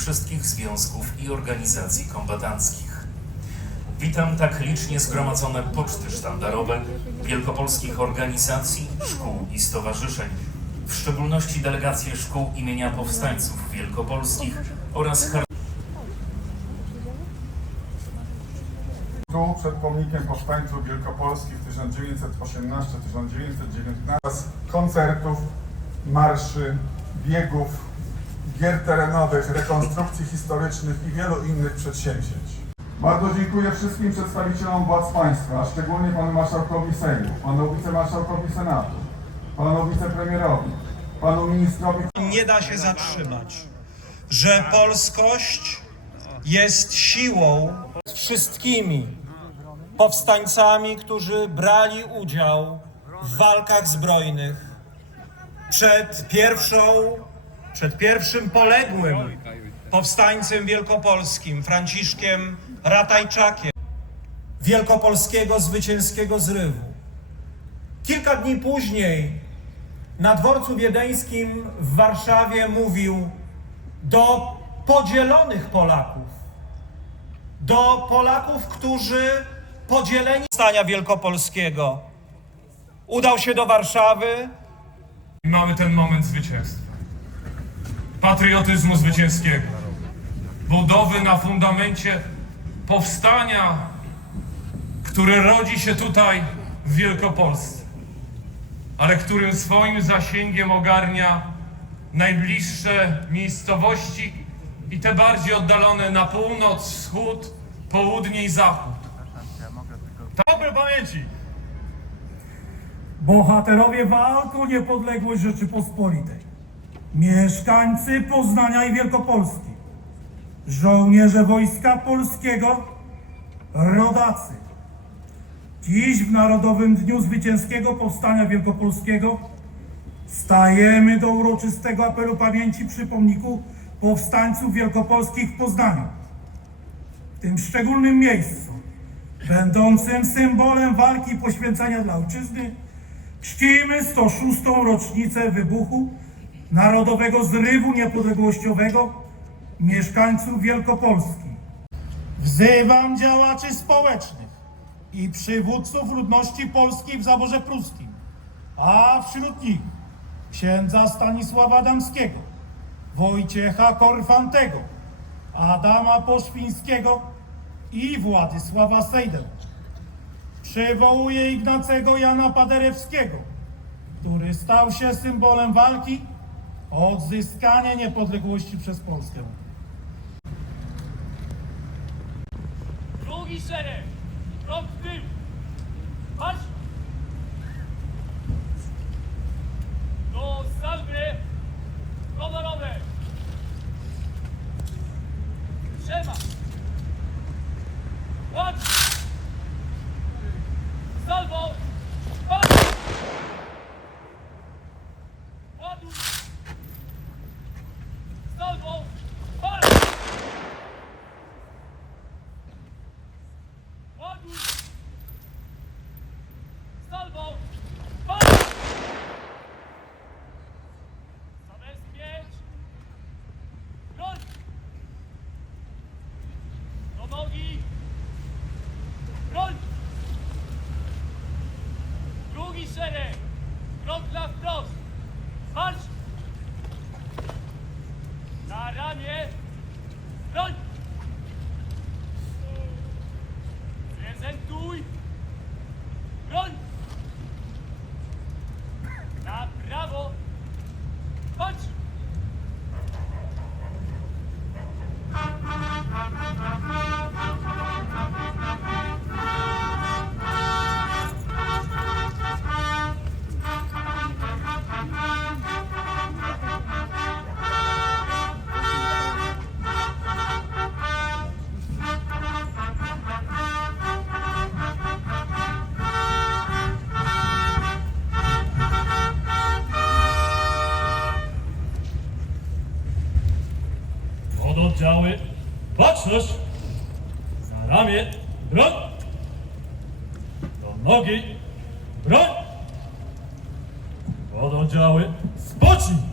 wszystkich związków i organizacji kombatanckich. Witam tak licznie zgromadzone poczty sztandarowe wielkopolskich organizacji, szkół i stowarzyszeń, w szczególności delegacje szkół imienia powstańców wielkopolskich oraz Tu przed pomnikiem powstańców wielkopolskich 1918-1919 oraz koncertów, marszy, biegów, gier terenowych, rekonstrukcji historycznych i wielu innych przedsięwzięć. Bardzo dziękuję wszystkim przedstawicielom władz państwa, a szczególnie panu marszałkowi Sejmu, panu wicemarszałkowi Senatu, panu wicepremierowi, panu ministrowi nie da się zatrzymać, że polskość jest siłą z wszystkimi powstańcami, którzy brali udział w walkach zbrojnych przed pierwszą, przed pierwszym poległym powstańcem wielkopolskim, Franciszkiem Ratajczakiem, wielkopolskiego zwycięskiego zrywu. Kilka dni później na dworcu wiedeńskim w Warszawie mówił do podzielonych Polaków, do Polaków, którzy podzieleni stania wielkopolskiego. Udał się do Warszawy, I mamy ten moment zwycięstwa. Patriotyzmu zwycięskiego. Budowy na fundamencie powstania, które rodzi się tutaj w Wielkopolsce, ale którym swoim zasięgiem ogarnia najbliższe miejscowości i te bardziej oddalone na północ, wschód, południe i zachód. Dobre pamięci! Bohaterowie walk o niepodległość Rzeczypospolitej, mieszkańcy Poznania i Wielkopolski, żołnierze Wojska Polskiego, rodacy. Dziś w Narodowym Dniu Zwycięskiego Powstania Wielkopolskiego stajemy do uroczystego apelu pamięci przy pomniku powstańców wielkopolskich w Poznaniu. W tym szczególnym miejscu, będącym symbolem walki i poświęcenia dla ojczyzny, czcimy 106. rocznicę wybuchu Narodowego Zrywu Niepodległościowego mieszkańców Wielkopolski. Wzywam działaczy społecznych i przywódców ludności polskiej w zaborze pruskim, a wśród nich księdza Stanisława Adamskiego, Wojciecha Korfantego, Adama Poszpińskiego i Władysława Sejdę. Przywołuje Ignacego Jana Paderewskiego, który stał się symbolem walki o odzyskanie niepodległości przez Polskę. Drugi szereg! Krok w tył! Marsz! Do salwy! Honorowe! Trzeba! Ład! Salwą! Marsz! Ładuj! Salwą! Marsz! Ładuj! Salwą! Marsz! Zabezpiecz! Broń! Do nogi! Broń! Drugi szereg! Baczność! Za ramię, broń! Do nogi, broń! Pododdziały, spocznij!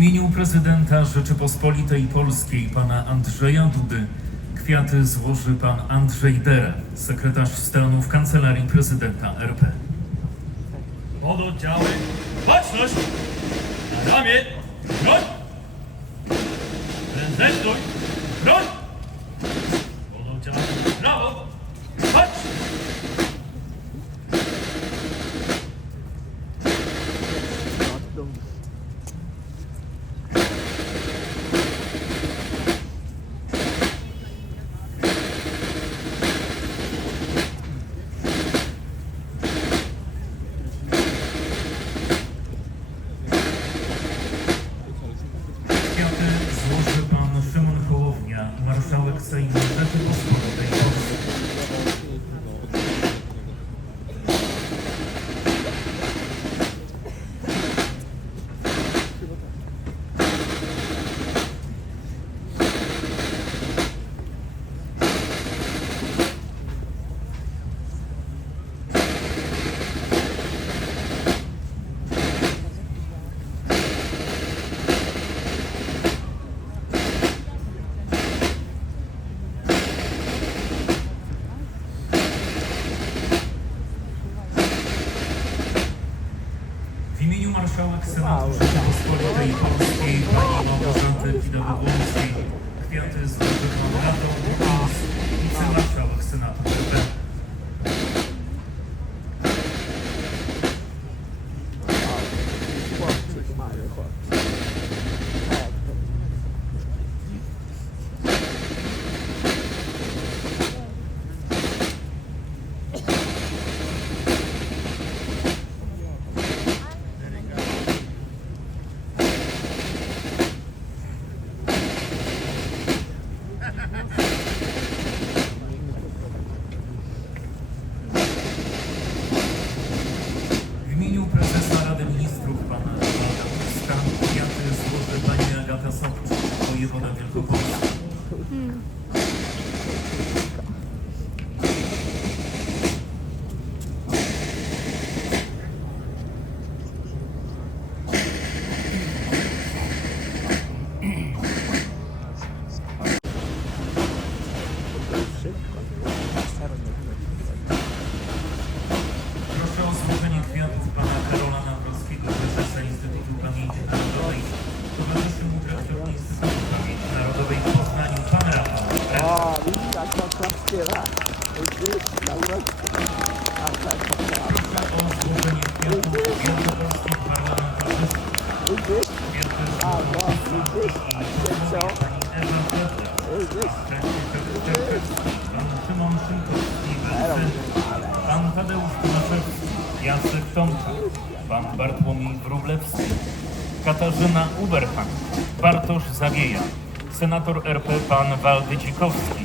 Imieniu prezydenta Rzeczypospolitej Polskiej pana Andrzeja Dudy kwiaty złoży pan Andrzej Dere, sekretarz stanu w Kancelarii Prezydenta RP. Pododdziały, baczność! Na ramię, broń! Prędzel stój, marszałek Senatu Rzeczypospolitej Polskiej pani Małgorzaty Kidawy-Błońskiej kwiaty złoży pan Rafał Bukiński, wicemarszałek Senatu RP. Pan Szymon Szynkowski, pan Tadeusz Tomaszewski, Jacek Tomczak, pan Bartłomiej Wróblewski, Katarzyna Uberhan, Bartosz Zawieja, senator RP pan Waldy Dzikowski,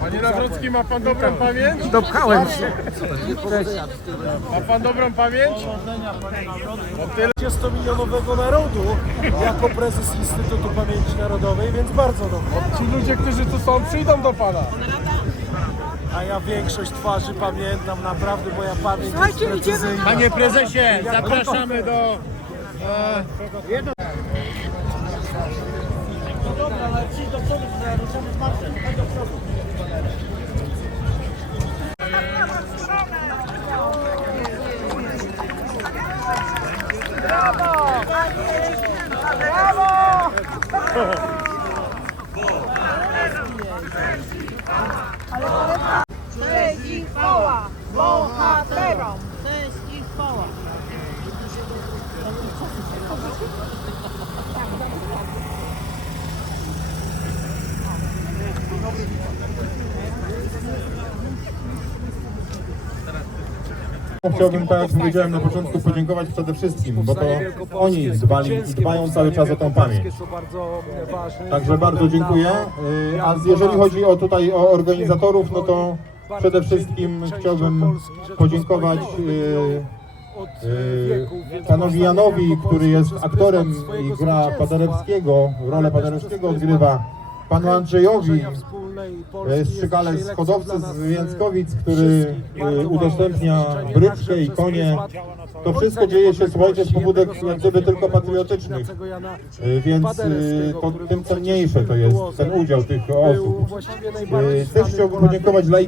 Panie Nawrocki, ma pan dobrą pamięć? Dopchałem się. Ma pan dobrą pamięć? 30-milionowego narodu jako prezes Instytutu Pamięci Narodowej, więc bardzo dobrze. Ci ludzie, którzy tu są, przyjdą do pana. A ja większość twarzy pamiętam, naprawdę moja pamięć jest precyzyjna. Panie prezesie, zapraszamy do... Brawo! Brawo! Chciałbym, tak jak powiedziałem na początku, podziękować przede wszystkim, bo to oni dbali i dbają cały czas o tą pamięć. Także bardzo dziękuję. Y, A jeżeli chodzi o tutaj o organizatorów, no to przede wszystkim chciałbym podziękować y, y, panowi Janowi, który jest aktorem i gra Paderewskiego, rolę Paderewskiego odgrywa, panu Andrzejowi, e, Strzygalec hodowcy z Więckowic, który e, udostępnia bryczkę i konie. To wszystko dzieje się, słuchajcie, z pobudek jak gdyby tylko patriotycznych, E, więc e, to, tym cenniejsze to jest ten udział tych osób. E, Też chciałbym podziękować dla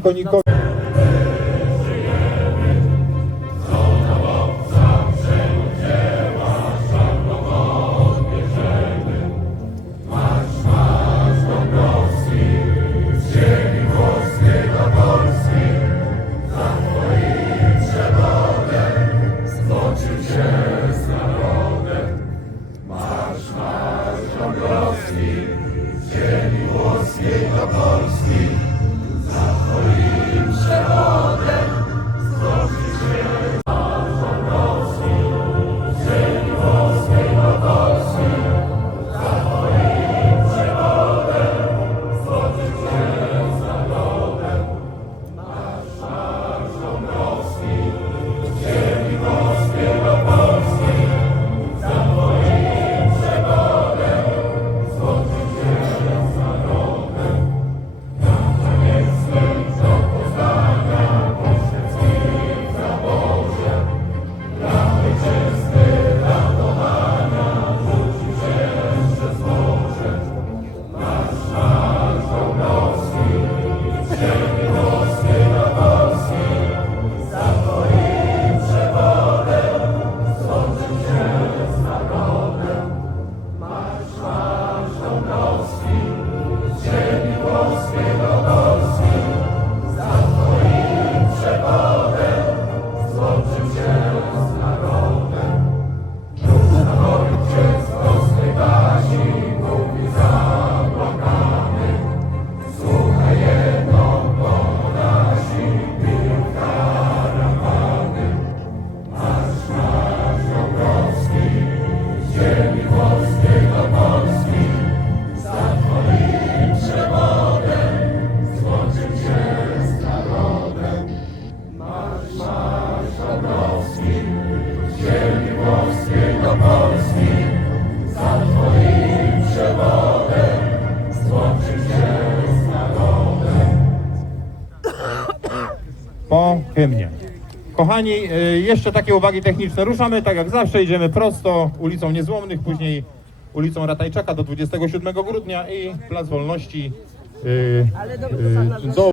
Kochani, y, jeszcze takie uwagi techniczne. Ruszamy tak jak zawsze, idziemy prosto ulicą Niezłomnych, później ulicą Ratajczaka do 27 grudnia i Plac Wolności y, y, do...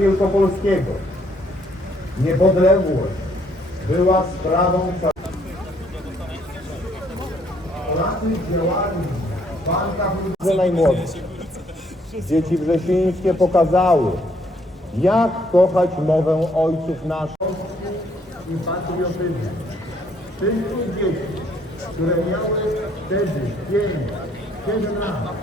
Wielkopolskiego. Niepodległość była sprawą Polacy działali w walkach najmłodszych. Dzieci wrzesińskie pokazały, jak kochać mowę ojców naszych i patriotyzm. Tych dzieci, które miały wtedy 5, 7 lat,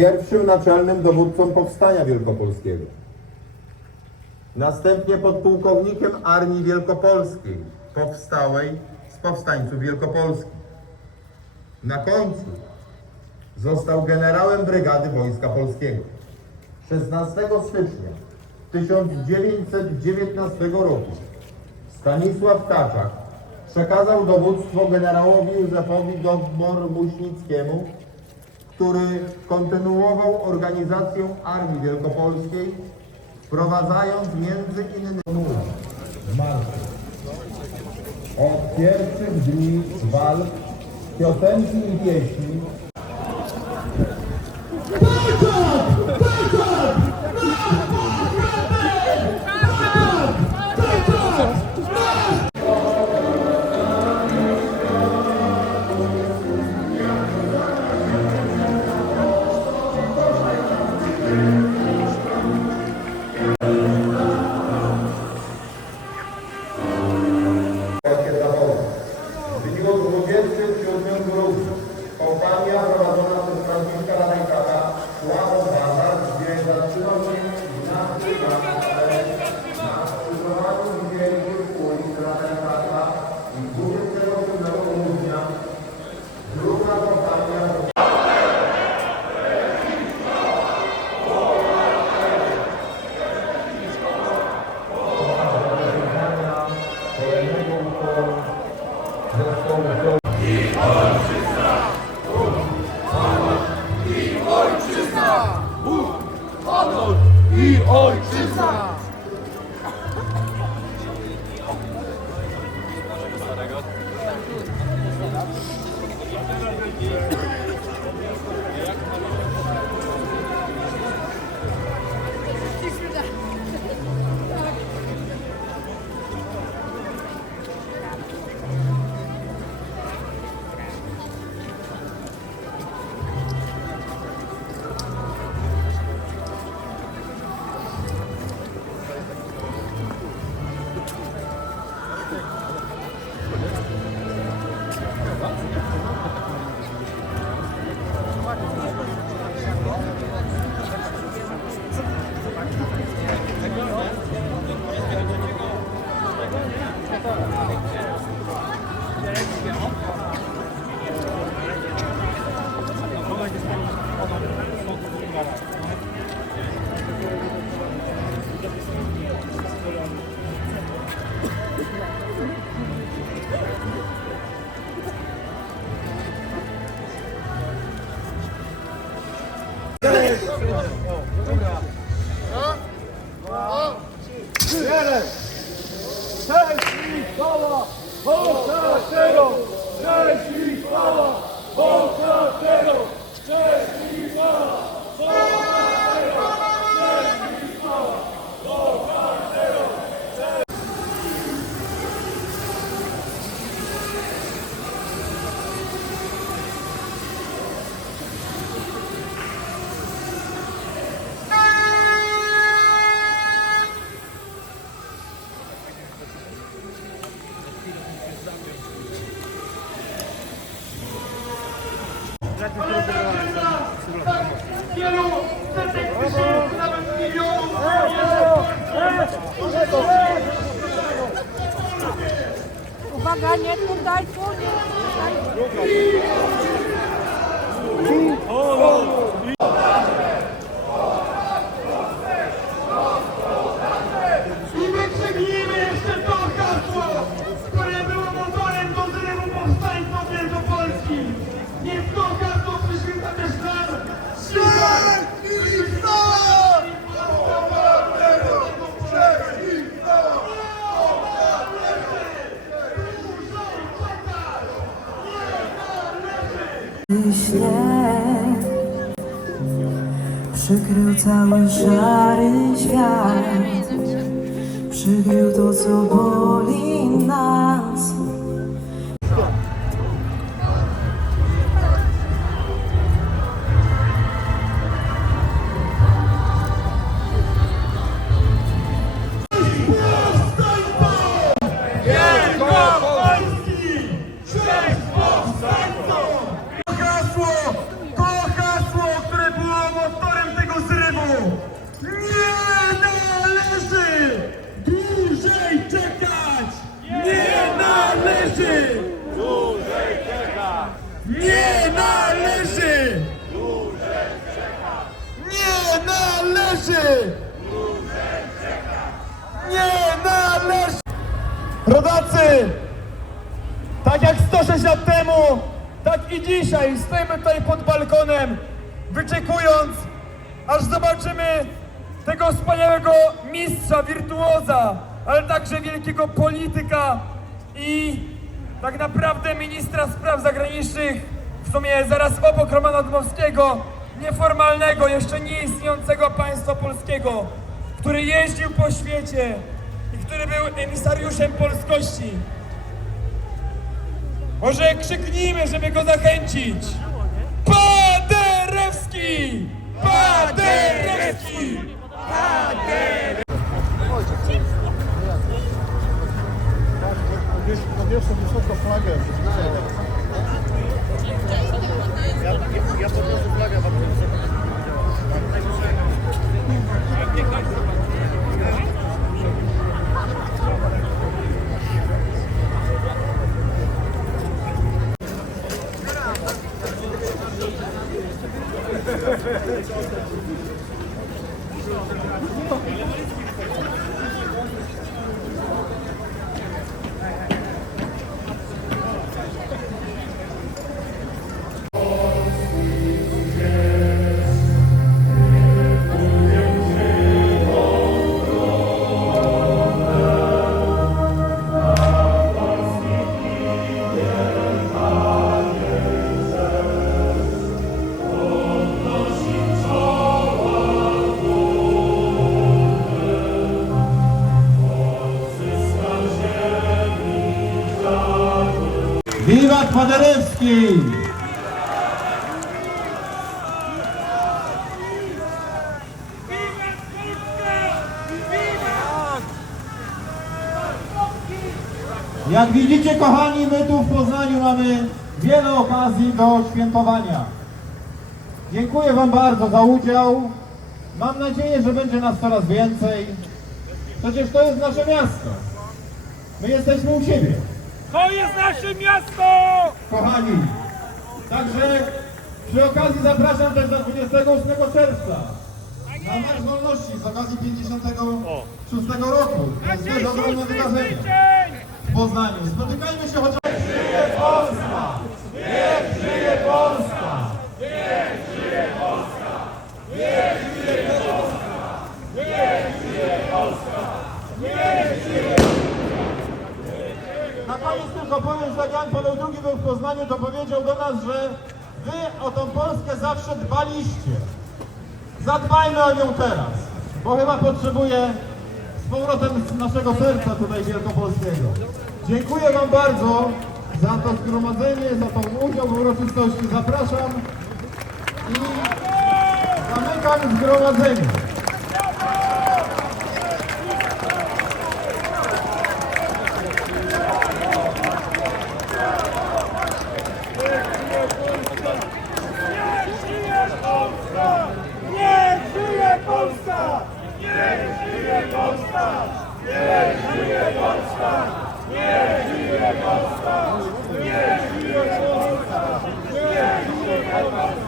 pierwszym naczelnym dowódcą powstania wielkopolskiego. Następnie podpułkownikiem Armii Wielkopolskiej, powstałej z powstańców wielkopolskich. Na końcu został generałem Brygady Wojska Polskiego. 16 stycznia 1919 roku Stanisław Kaczak przekazał dowództwo generałowi Józefowi Dowbor-Muśnickiemu, który kontynuował organizację Armii Wielkopolskiej, wprowadzając między innymi w marszu. Od pierwszych dni walk piosenki i pieśni szary świat, przykrył to, co boli 26 lat temu, tak i dzisiaj stoimy tutaj pod balkonem, wyczekując, aż zobaczymy tego wspaniałego mistrza, wirtuoza, ale także wielkiego polityka i tak naprawdę ministra spraw zagranicznych, w sumie zaraz obok Romana Dmowskiego, nieformalnego, jeszcze nie istniejącego państwa polskiego, który jeździł po świecie i który był emisariuszem polskości. Może krzyknijmy, żeby go zachęcić. Paderewski! Paderewski! Podwieszą wysoko flagę. Ja, ja, ja podniosę flagę wam Wiwat Thank you. Tu w Poznaniu mamy wiele okazji do świętowania. Dziękuję Wam bardzo za udział. Mam nadzieję, że będzie nas coraz więcej. Przecież to jest nasze miasto. My jesteśmy u siebie. To jest nasze miasto! Kochani, także przy okazji zapraszam też na 28 czerwca na Marsz Wolności z okazji 56 roku. To jest ogromne wydarzenie w Poznaniu. Spotykajmy się chociaż... Niech żyje Polska! Niech żyje Polska! Niech żyje Polska! Niech żyje Polska! Niech żyje Polska! Niech żyje na koniec tylko powiem, że jak Jan Paweł II był w Poznaniu, to powiedział do nas, że wy o tą Polskę zawsze dbaliście. Zadbajmy o nią teraz, bo chyba potrzebuje z powrotem z naszego serca tutaj wielkopolskiego. Dziękuję Wam bardzo za to zgromadzenie, za tą udział w uroczystości. Zapraszam i zamykam zgromadzenie. Polska! Niech żyje Polska! Niech żyje Polska! Niech żyje Polska! Niech żyje Polska! Niech żyje Polska!